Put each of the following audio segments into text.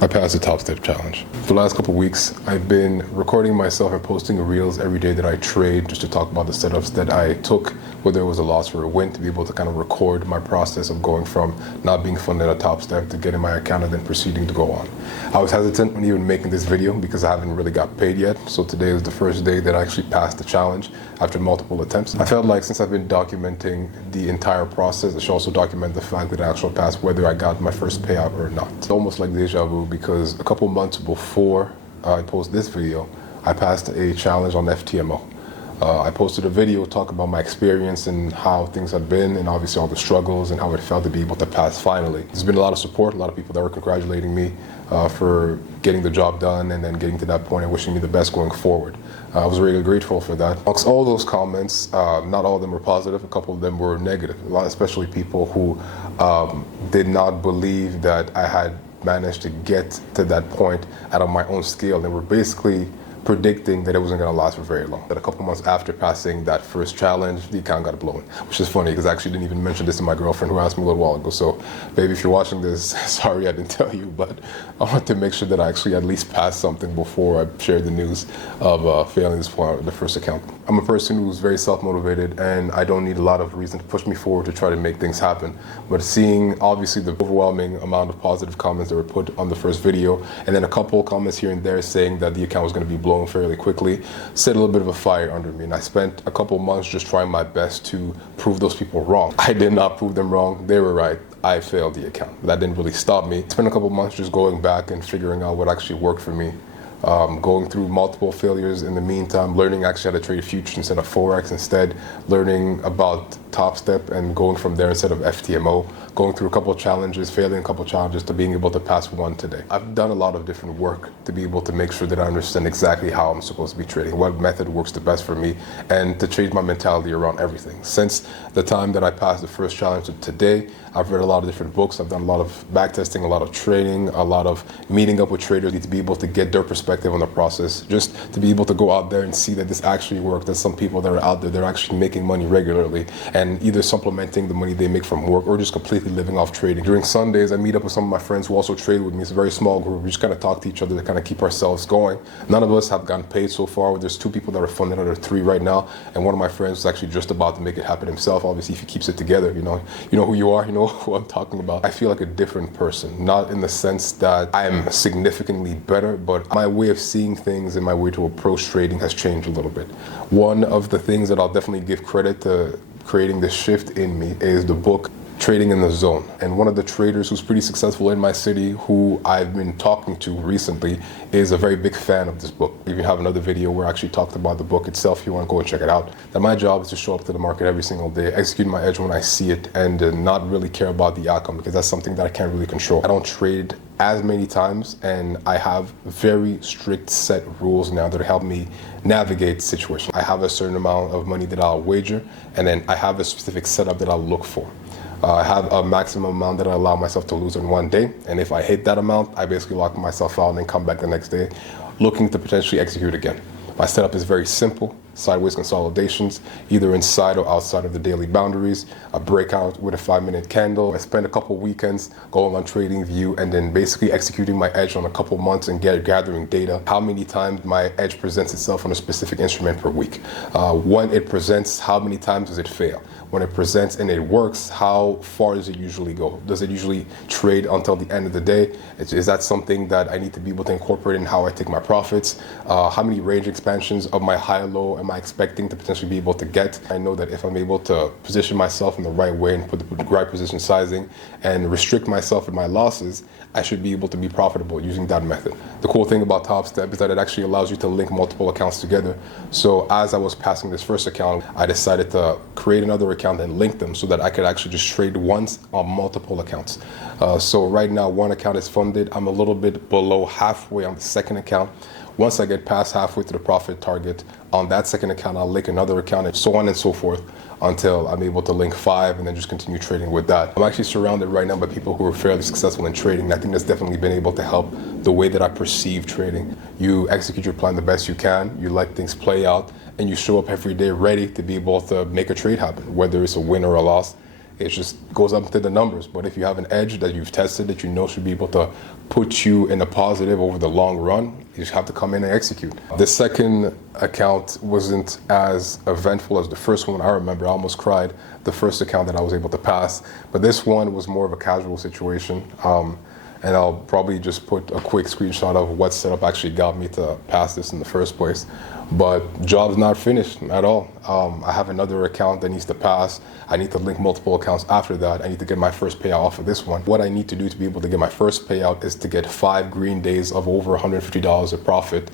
I passed the Topstep challenge. For the last couple of weeks, I've been recording myself and posting reels every day that I trade, just to talk about the setups that I took, whether it was a loss or a win, to be able to kind of record my process of going from not being funded at Topstep to getting my account and then proceeding to go on. I was hesitant when even making this video because I haven't really got paid yet. So today is the first day that I actually passed the challenge after multiple attempts. I felt like since I've been documenting the entire process, I should also document the fact that I actually passed, whether I got my first payout or not. It's almost like deja vu because a couple months before I post this video, I passed a challenge on FTMO. I posted a video talking about my experience and how things had been, and obviously all the struggles and how it felt to be able to pass finally. There's been a lot of support, a lot of people that were congratulating me for getting the job done and then getting to that point and wishing me the best going forward. I was really grateful for that. Amongst all those comments, not all of them were positive, a couple of them were negative, especially people who did not believe that I had managed to get to that point out of my own skill. They were basically predicting that it wasn't going to last for very long. But a couple months after passing that first challenge, the account got blown, which is funny because I actually didn't even mention this to my girlfriend who asked me a little while ago. So, baby, if you're watching this, sorry I didn't tell you, but I wanted to make sure that I actually at least passed something before I shared the news of failing the first account. I'm a person who's very self-motivated and I don't need a lot of reason to push me forward to try to make things happen. But seeing obviously the overwhelming amount of positive comments that were put on the first video, and then a couple comments here and there saying that the account was going to be blown fairly quickly, set a little bit of a fire under me. And I spent a couple months just trying my best to prove those people wrong. I did not prove them wrong. They were right. I failed the account. That didn't really stop me. I spent a couple months just going back and figuring out what actually worked for me. Going through multiple failures in the meantime, learning actually how to trade futures instead of Forex, instead learning about Topstep and going from there instead of FTMO, going through a couple of challenges, failing a couple of challenges to being able to pass one today. I've done a lot of different work to be able to make sure that I understand exactly how I'm supposed to be trading, what method works the best for me, and to change my mentality around everything. Since the time that I passed the first challenge to today, I've read a lot of different books, I've done a lot of backtesting, a lot of training, a lot of meeting up with traders to be able to get their perspective on the process, just to be able to go out there and see that this actually works, that some people that are out there, they're actually making money regularly and either supplementing the money they make from work or just completely living off trading. During Sundays, I meet up with some of my friends who also trade with me. It's a very small group. We just kind of talk to each other to kind of keep ourselves going. None of us have gotten paid so far. There's 2 people that are funded out of 3 right now, and one of my friends is actually just about to make it happen himself. Obviously, if he keeps it together, you know who you are, you know who I'm talking about. I feel like a different person, not in the sense that I'm significantly better, but my way of seeing things and my way to approach trading has changed a little bit. One of the things that I'll definitely give credit to creating this shift in me is the book Trading in the Zone. And one of the traders who's pretty successful in my city, who I've been talking to recently, is a very big fan of this book. We even have another video where I actually talked about the book itself if you want to go and check it out. That my job is to show up to the market every single day, execute my edge when I see it, and not really care about the outcome because that's something that I can't really control. I don't trade as many times, and I have very strict set rules now that help me navigate situations. I have a certain amount of money that I'll wager, and then I have a specific setup that I'll look for. I have a maximum amount that I allow myself to lose in one day, and if I hit that amount, I basically lock myself out and then come back the next day looking to potentially execute again. My setup is very simple: sideways consolidations, either inside or outside of the daily boundaries, a breakout with a 5-minute candle. I spend a couple weekends going on TradingView and then basically executing my edge on a couple months and gathering data. How many times my edge presents itself on a specific instrument per week. When it presents, how many times does it fail? When it presents and it works, how far does it usually go? Does it usually trade until the end of the day? Is that something that I need to be able to incorporate in how I take my profits? How many range expansions of my high-low am I expecting to potentially be able to get? I know that if I'm able to position myself in the right way and put the right position sizing and restrict myself with my losses, I should be able to be profitable using that method. The cool thing about Topstep is that it actually allows you to link multiple accounts together. So as I was passing this first account, I decided to create another account and link them so that I could actually just trade once on multiple accounts. So right now, one account is funded. I'm a little bit below halfway on the second account. Once I get past halfway to the profit target on that second account, I'll link another account and so on and so forth until I'm able to link 5 and then just continue trading with that. I'm actually surrounded right now by people who are fairly successful in trading. And I think that's definitely been able to help the way that I perceive trading. You execute your plan the best you can, you let things play out, and you show up every day ready to be able to make a trade happen, whether it's a win or a loss. It just goes up to the numbers. But if you have an edge that you've tested, that you know should be able to put you in a positive over the long run, you just have to come in and execute. The second account wasn't as eventful as the first one. I remember I almost cried the first account that I was able to pass, but this one was more of a casual situation. And I'll probably just put a quick screenshot of what setup actually got me to pass this in the first place. But job's not finished at all. I have another account that needs to pass. I need to link multiple accounts after that. I need to get my first payout off of this one. What I need to do to be able to get my first payout is to get 5 green days of over $150 of profit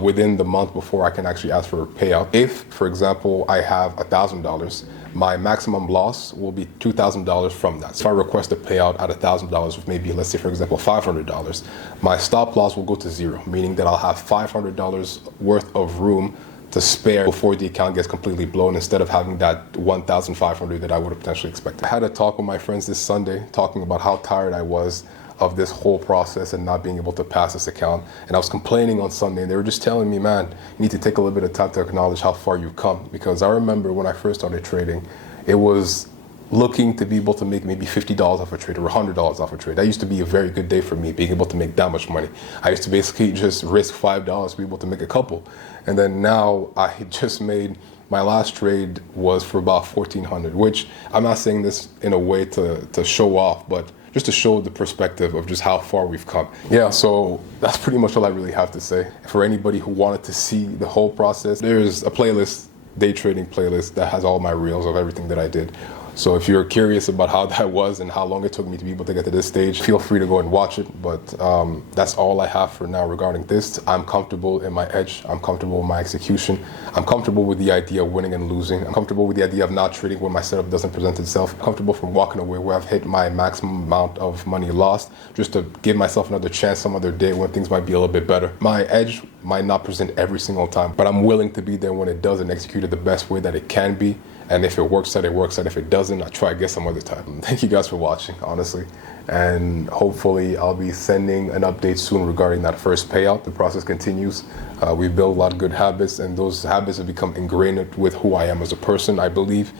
within the month before I can actually ask for a payout. If, for example, I have $1,000, my maximum loss will be $2,000 from that. So if I request a payout at $1,000 with maybe, let's say for example, $500, my stop loss will go to 0, meaning that I'll have $500 worth of room to spare before the account gets completely blown, instead of having that $1,500 that I would have potentially expected. I had a talk with my friends this Sunday talking about how tired I was of this whole process and not being able to pass this account. And I was complaining on Sunday, and they were just telling me, man, you need to take a little bit of time to acknowledge how far you've come. Because I remember when I first started trading, it was looking to be able to make maybe $50 off a trade or $100 off a trade. That used to be a very good day for me, being able to make that much money. I used to basically just risk $5 to be able to make a couple. And then now I just made, my last trade was for about $1,400, which I'm not saying this in a way to show off, but just to show the perspective of just how far we've come. Yeah, so that's pretty much all I really have to say. For anybody who wanted to see the whole process, there's a playlist, day trading playlist, that has all my reels of everything that I did. So if you're curious about how that was and how long it took me to be able to get to this stage, feel free to go and watch it. But that's all I have for now regarding this. I'm comfortable in my edge. I'm comfortable in my execution. I'm comfortable with the idea of winning and losing. I'm comfortable with the idea of not trading when my setup doesn't present itself. I'm comfortable from walking away where I've hit my maximum amount of money lost, just to give myself another chance some other day when things might be a little bit better. My edge might not present every single time, but I'm willing to be there when it does and execute it the best way that it can be. And if it works out, it works out. If it doesn't, I try again some other time. Thank you guys for watching, honestly. And hopefully I'll be sending an update soon regarding that first payout. The process continues. We build a lot of good habits, and those habits have become ingrained with who I am as a person, I believe.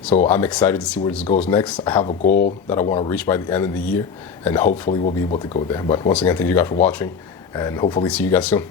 So I'm excited to see where this goes next. I have a goal that I want to reach by the end of the year, and hopefully we'll be able to go there. But once again, thank you guys for watching, and hopefully see you guys soon.